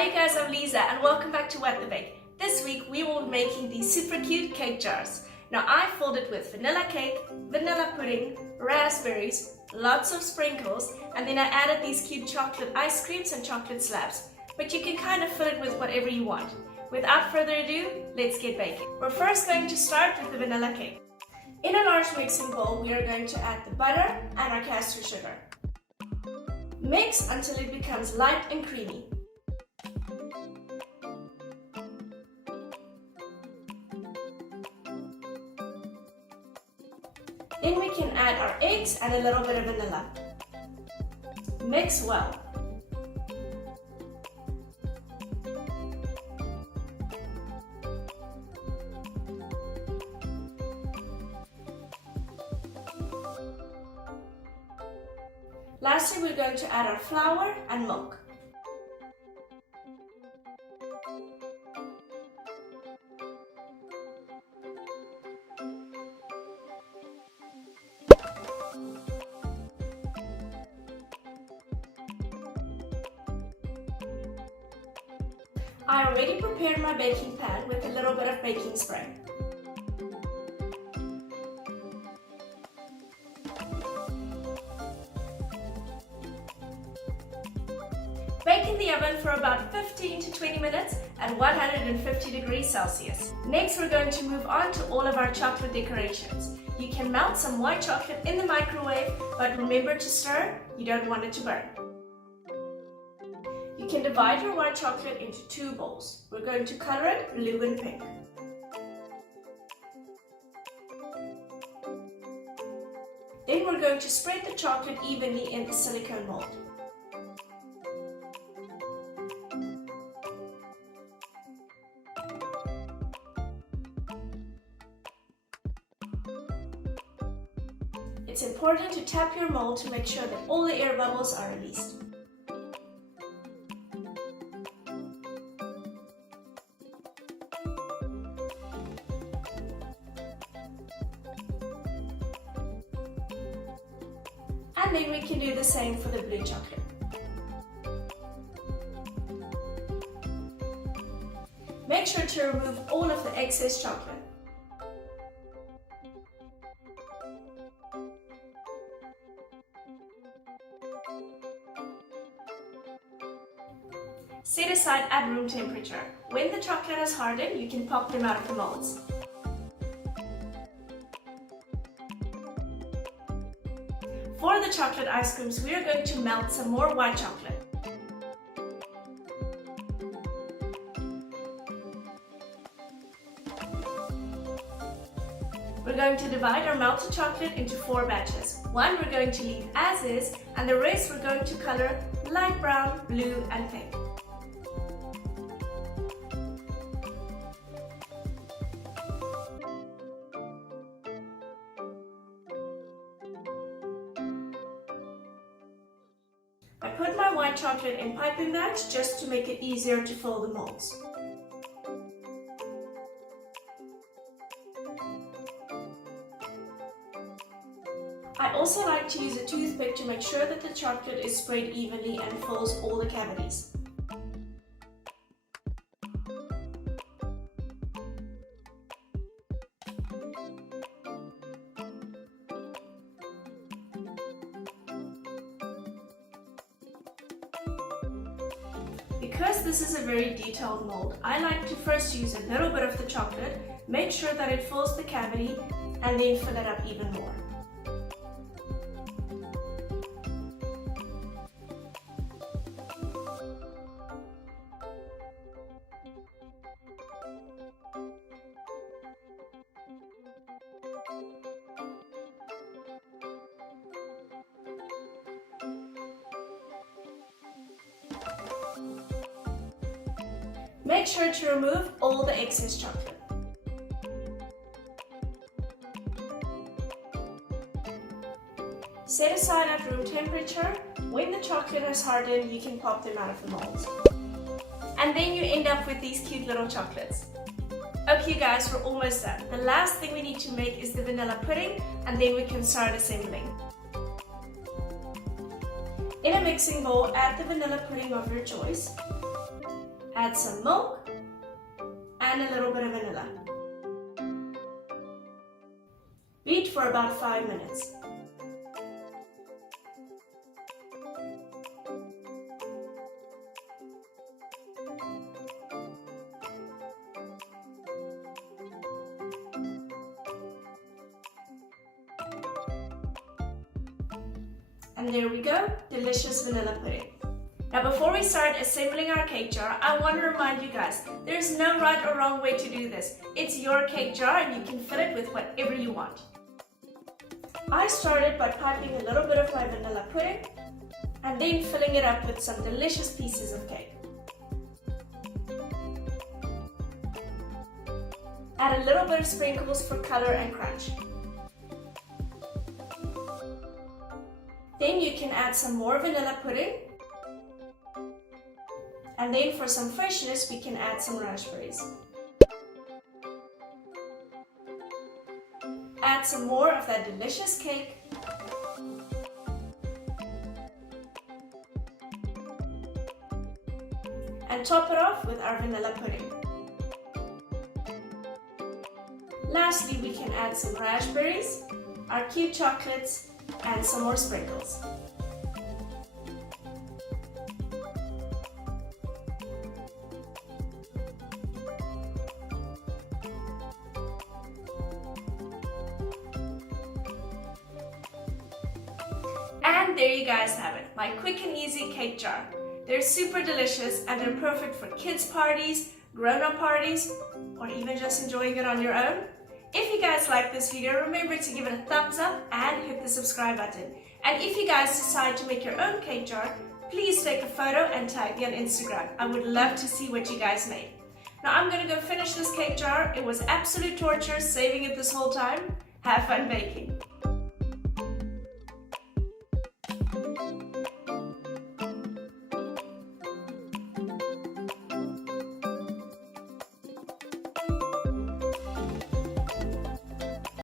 Hi you guys, I'm Lisa and welcome back to What the Bake. This week we will be making these super cute cake jars. Now I filled it with vanilla cake, vanilla pudding, raspberries, lots of sprinkles, and then I added these cute chocolate ice creams and chocolate slabs. But you can kind of fill it with whatever you want. Without further ado, let's get baking. We're first going to start with the vanilla cake. In a large mixing bowl, we are going to add the butter and our castor sugar. Mix until it becomes light and creamy. Then we can add our eggs and a little bit of vanilla. Mix well. Lastly, we're going to add our flour and milk. I already prepared my baking pan with a little bit of baking spray. Bake in the oven for about 15 to 20 minutes at 150 degrees Celsius. Next, we're going to move on to all of our chocolate decorations. You can melt some white chocolate in the microwave, but remember to stir, you don't want it to burn. You can divide your white chocolate into two bowls. We're going to color it blue and pink. Then we're going to spread the chocolate evenly in the silicone mold. It's important to tap your mold to make sure that all the air bubbles are released. And then we can do the same for the blue chocolate. Make sure to remove all of the excess chocolate. Set aside at room temperature. When the chocolate has hardened, you can pop them out of the molds. For the chocolate ice creams, we are going to melt some more white chocolate. We're going to divide our melted chocolate into 4 batches. One we're going to leave as is, and the rest we're going to color light brown, blue, and pink. I put my white chocolate in piping bags just to make it easier to fill the molds. I also like to use a toothpick to make sure that the chocolate is spread evenly and fills all the cavities. Because this is a very detailed mold, I like to first use a little bit of the chocolate, make sure that it fills the cavity, and then fill it up even more. Make sure to remove all the excess chocolate. Set aside at room temperature. When the chocolate has hardened, you can pop them out of the molds. And then you end up with these cute little chocolates. Okay guys, we're almost done. The last thing we need to make is the vanilla pudding, and then we can start assembling. In a mixing bowl, add the vanilla pudding of your choice. add some milk, and a little bit of vanilla. Beat for about 5 minutes. And there we go, delicious vanilla pudding. Now before we start assembling our cake jar, I want to remind you guys, there's no right or wrong way to do this. It's your cake jar and you can fill it with whatever you want. I started by piping a little bit of my vanilla pudding and then filling it up with some delicious pieces of cake. Add a little bit of sprinkles for color and crunch. Then you can add some more vanilla pudding. And then for some freshness, we can add some raspberries. Add some more of that delicious cake. And top it off with our vanilla pudding. Lastly, we can add some raspberries, our cute chocolates, and some more sprinkles. And there you guys have it, my quick and easy cake jar. They're super delicious and they're perfect for kids' parties, grown-up parties, or even just enjoying it on your own. If you guys like this video, remember to give it a thumbs up and hit the subscribe button. And if you guys decide to make your own cake jar, please take a photo and tag me on Instagram. I would love to see what you guys made. Now I'm gonna go finish this cake jar. It was absolute torture saving it this whole time. Have fun baking.